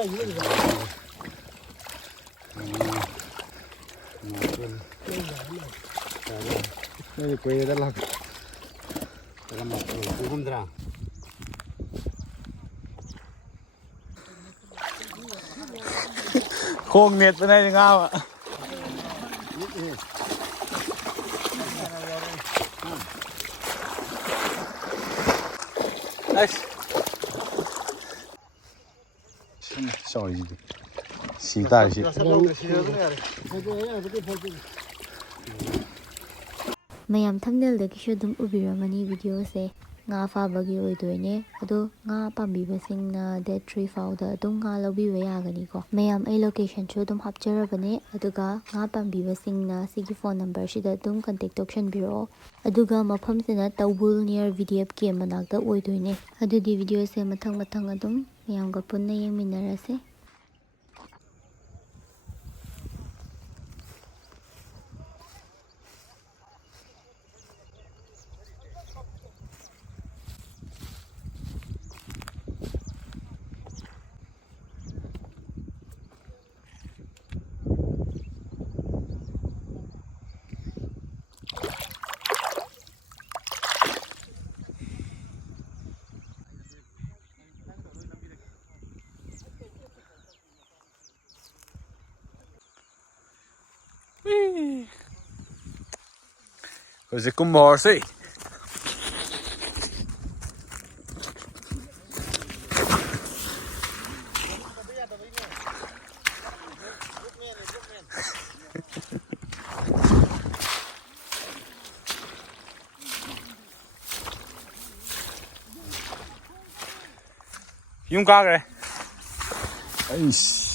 นี่คุยได้หรอกแต่ละหมดคุยคุ้มตราโค้งเน็ตไปไหนยังเอาอ่ะ少一点，洗大一些。ꯃꯌꯥꯝ ꯊꯝꯅꯦꯜꯗꯒꯤꯁꯨ ꯑꯗꯨꯝ ꯎꯕꯤꯔꯝꯃꯅꯤ ꯚꯤꯗꯤꯑꯣꯁꯦ ꯉꯥ ꯐꯥꯕꯒꯤ ꯑꯣꯏꯗꯣꯏꯅꯦ ꯑꯗꯣ ꯉꯥ ꯄꯥꯝꯕꯤꯕꯁꯤꯡꯅ ꯗꯦꯠ 3 ꯐꯥꯎꯗ ꯑꯗꯨꯝ ꯉꯥ ꯂꯧꯕꯤꯕ ꯌꯥꯒꯅꯤꯀꯣ ꯃꯌꯥꯝ ꯑꯩ ꯂꯣꯀꯦꯁꯟꯁꯨ ꯑꯗꯨꯝ ꯍꯥꯞꯆꯔꯕꯅꯦ ꯑꯗꯨꯒ ꯉꯥ ꯄꯥꯝꯕꯤꯕꯁꯤꯡꯅ ꯁꯤꯒꯤ ꯐꯣꯟ ꯅꯝꯕꯔꯁꯤꯗ ꯑꯗꯨꯝ ꯀꯟꯇꯦꯛ ꯇꯧꯁꯟꯕꯤꯔꯛꯑꯣ ꯑꯗꯨꯒ ꯃꯐꯝꯁꯤꯅ ꯇꯧꯕꯨꯜ ꯅꯤꯌꯔ VDF ꯀꯦꯝ ꯃꯅꯥꯛꯇ ꯑꯣꯏꯗꯣꯏꯅꯦ ꯑꯗꯨꯗꯤ ꯚꯤꯗꯤꯑꯣꯁꯦ ꯃꯊꯪ ꯑꯗꯨꯝ ꯃꯌꯥꯝꯒ ꯄꯨꯟꯅ ꯌꯦꯡꯃꯤꯟꯅꯔꯁꯦ Hozir kum borsa. Yung kagre. Aish.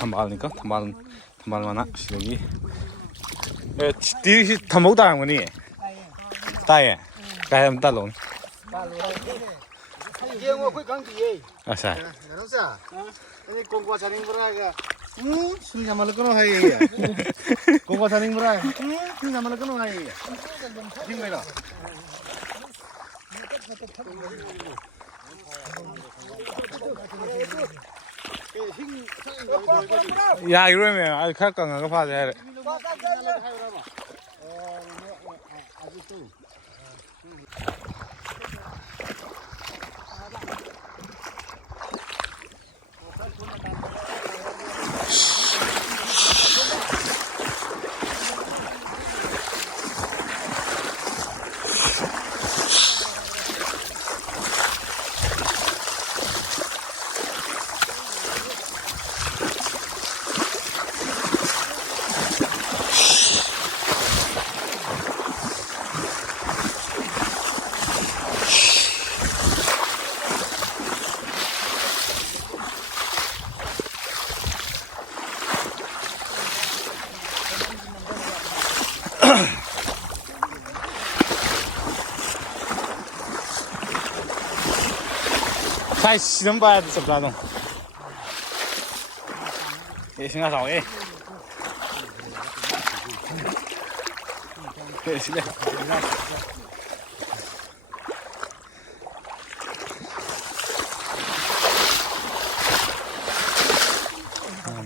ꯊꯝꯕꯥꯜꯅꯤꯀꯣ ꯊꯝꯕꯥꯜ ꯃꯅꯥ ꯁꯤꯗꯒꯤ ꯇꯤꯔꯤꯁꯤ ꯊꯝꯕꯧ ꯇꯥꯔꯝꯒꯅꯤ ꯇꯥꯏꯌꯦ ꯀꯥꯏ ꯑꯃ ꯇꯥꯜꯂꯣꯅꯤ ꯌꯦꯡꯉꯣ ꯑꯩꯈꯣꯏ ꯈꯪꯗꯤꯌꯦ ꯑꯁꯥ ꯀꯩꯅꯣꯁꯦ ꯑꯩ ꯀꯣꯡꯀ꯭ꯋꯥ ꯆꯥꯅꯤꯡꯕ꯭ꯔꯥꯒ ꯁꯨꯝ ꯌꯥꯝꯃꯜꯂꯛꯀꯅꯣ ꯍꯥꯏꯌꯦ ꯀꯣꯡꯀ꯭ꯋꯥ ꯆꯥꯅꯤꯡꯕ꯭ꯔꯥ ꯁꯨꯝ ꯌꯥꯝꯃꯜꯂꯛꯀꯅꯣ ꯍꯥꯏꯌꯦ ꯁꯤꯡꯕꯩꯔꯣ ꯌꯥꯒꯤꯔꯣꯏꯃꯦ ꯑꯩ ꯈꯔ ꯀꯪꯉꯒ ꯐꯥꯖꯦ ꯍꯥꯏꯔꯦ太行吧，怎么着弄？也行啊，少哎。对，是的。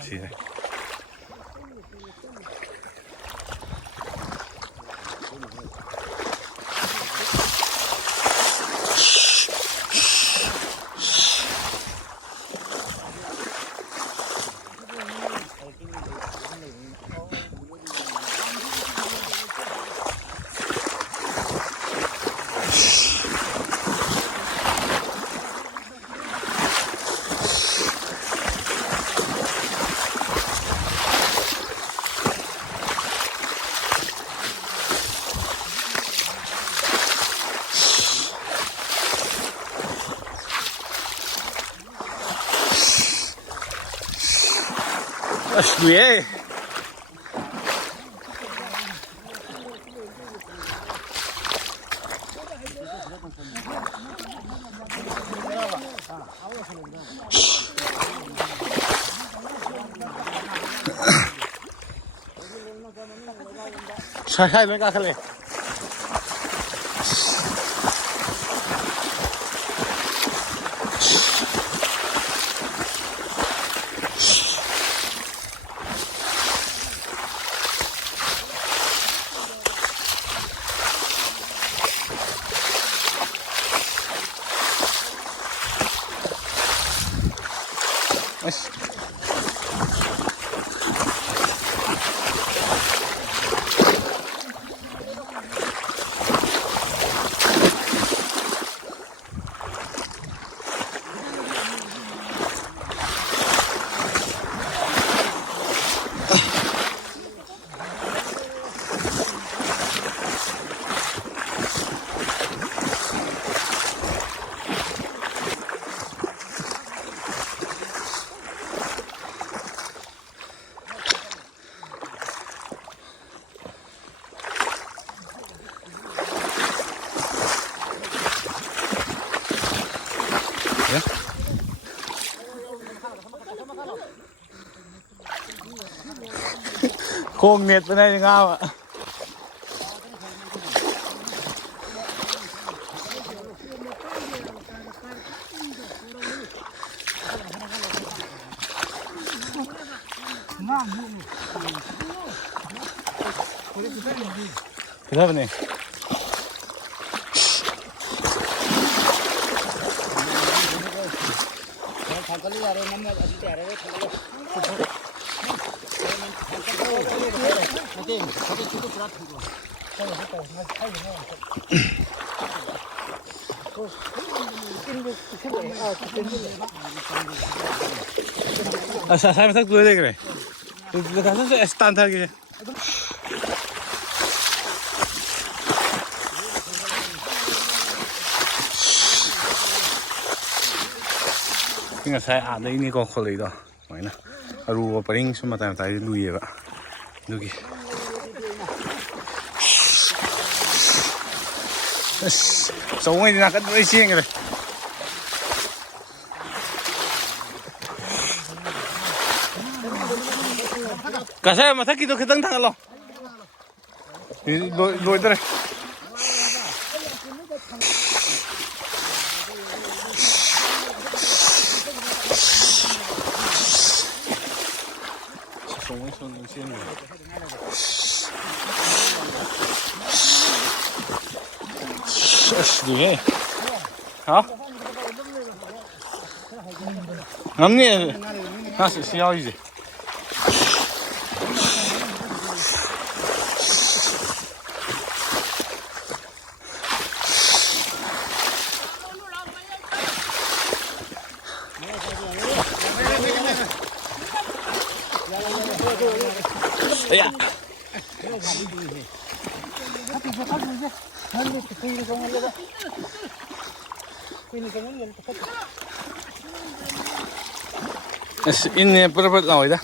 是的。水。sai lên cả khale khôn nhiệt bên đây thì ngao ạ. Cái đó bên này. Saya masak dulu deh kere. Lekas saya standar gitu. Tinggal saya ada ini kok kalau itu, mana? Aru paling cuma tanya dulu ya pak. Dulu. Semua ini nak dua isi yang kere. Kasih masa kita ketang tang lo. Lo itu deh. Semua di sini. Deh. Hah? Namni nasıl siyah izi. Ya. Ini berapa lama dah?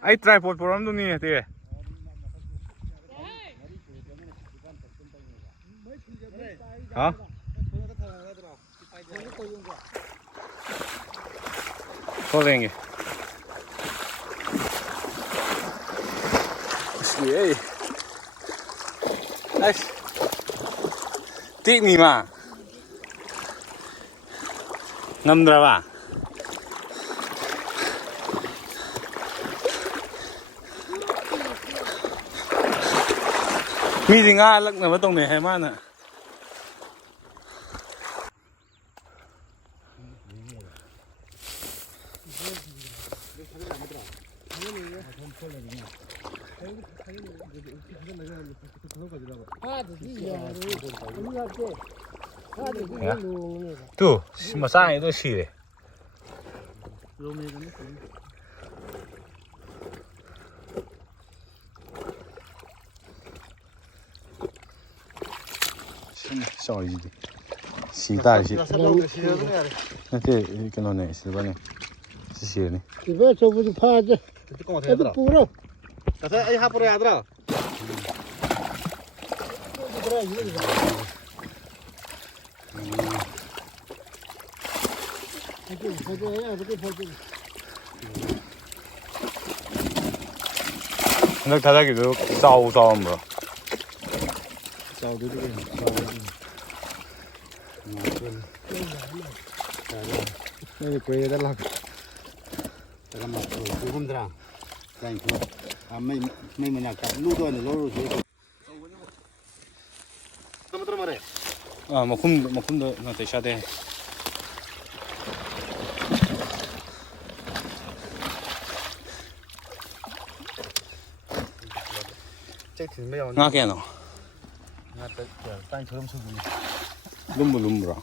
Ai tripod program tu ni tu. Hah? खोलेंगे इसलिए तीन नहीं माँ ngâm mi thì nga lắc nào tông này hay mà nè tu mà sai tôi xì đấy少一点，洗大一些。那这跟到哪是吧呢？是些呢。这边走不就怕这，这不了。但是哎哈不了子了。那他那个招不？招的这个，那就贵的了。这个嘛，就这么着，咱说啊，没那个路段的老肉水。怎么嘛嘞？啊，没空的，那得下的。这挺没有。哪干呢？那这单车么？lumbu